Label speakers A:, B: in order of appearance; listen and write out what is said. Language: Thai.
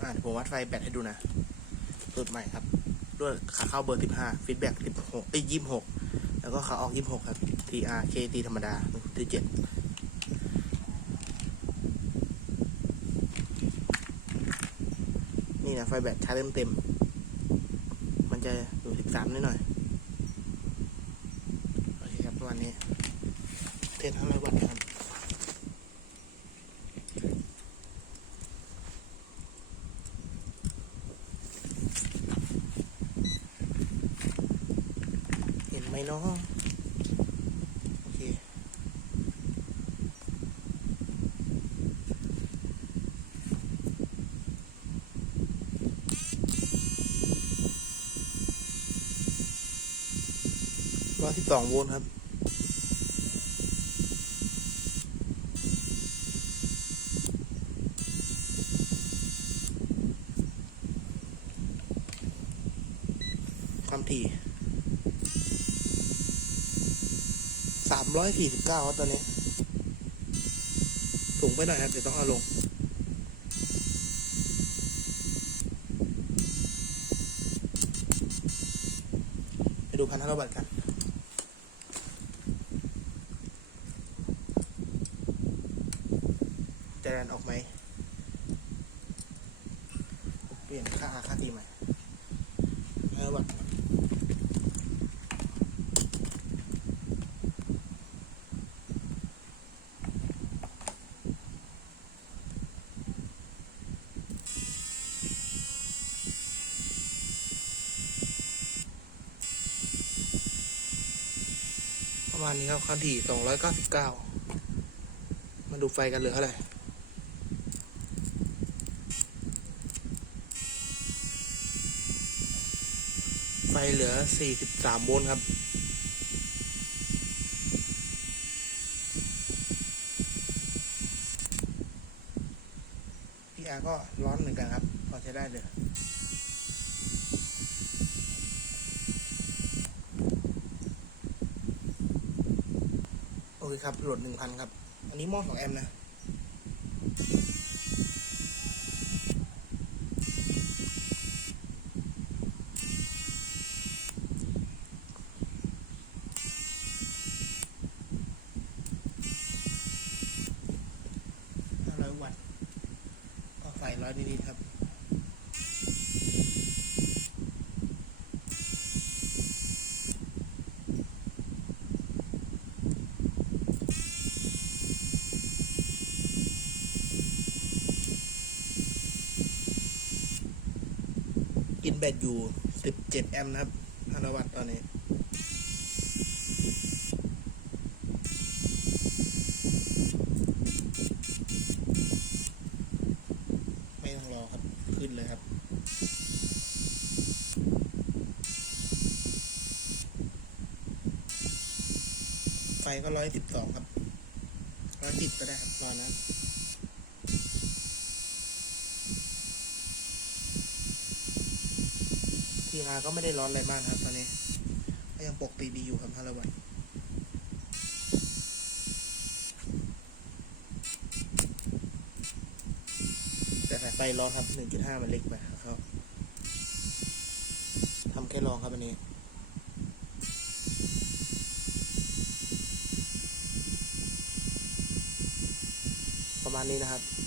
A: อ่าเดี๋ยวผมวัดไฟแบตให้ดูนะสูตรใหม่ครับ ด้วยขาเข้าเบอร์สิบห้าฟีดแบ็กสิบหกไอ้ยี่สิบหกแล้วก็ขาออกยี่สิบหกครับ TR KT ธรรมดาที่เจ็ดนี่นะไฟแบตชาร์จเต็มเต็ม มันจะอยู่สิบสามนิดหน่อย โอเคครับประมาณนี้ เทสห้าร้อยวัตต์ครับ ไหมเนาะโอเคร้อยสิบสองโวลต์ครับความถี่ สามร้อยสี่สิบเก้าครับตอนนี้ สูงไปหน่อยครับ เดี๋ยวต้องเอาลง ไปดูพันธบัตรกันจะแรนออกไหม เปลี่ยนค่าค่าทีใหม่พันธบัตร ประมาณนี้ครับความถี่สองร้อยเก้าสิบเก้ามาดูไฟกันเหลือเท่าไหร่ไฟเหลือสี่สิบสามโวลต์ครับพี่อาร์ก็ร้อนเหมือนกันครับพอใช้ได้เลย โอเครับโหลดหนึ่งพันครับ อันนี้หม้อสองแอมนะห้าร้อยวัตต์ก็ไฟร้อยนิดๆครับ กินแบตอยู่ 17 แอมป์นะครับ500วัตต์ตอนนี้ไม่ต้องรอครับ ขึ้นเลยครับไฟก็ร้อยสิบสองครับร้อยสิบก็ได้ครับรอนะ ทีอาก็ไม่ได้ร้อนอะไรมากนะครับตอนนี้ ก็ยังปกติดีอยู่ครับฮาราวันแต่สายไฟร้อนครับ 1.5 มันเล็กไปครับทำแค่ลองครับอันนี้ประมาณนี้นะครับ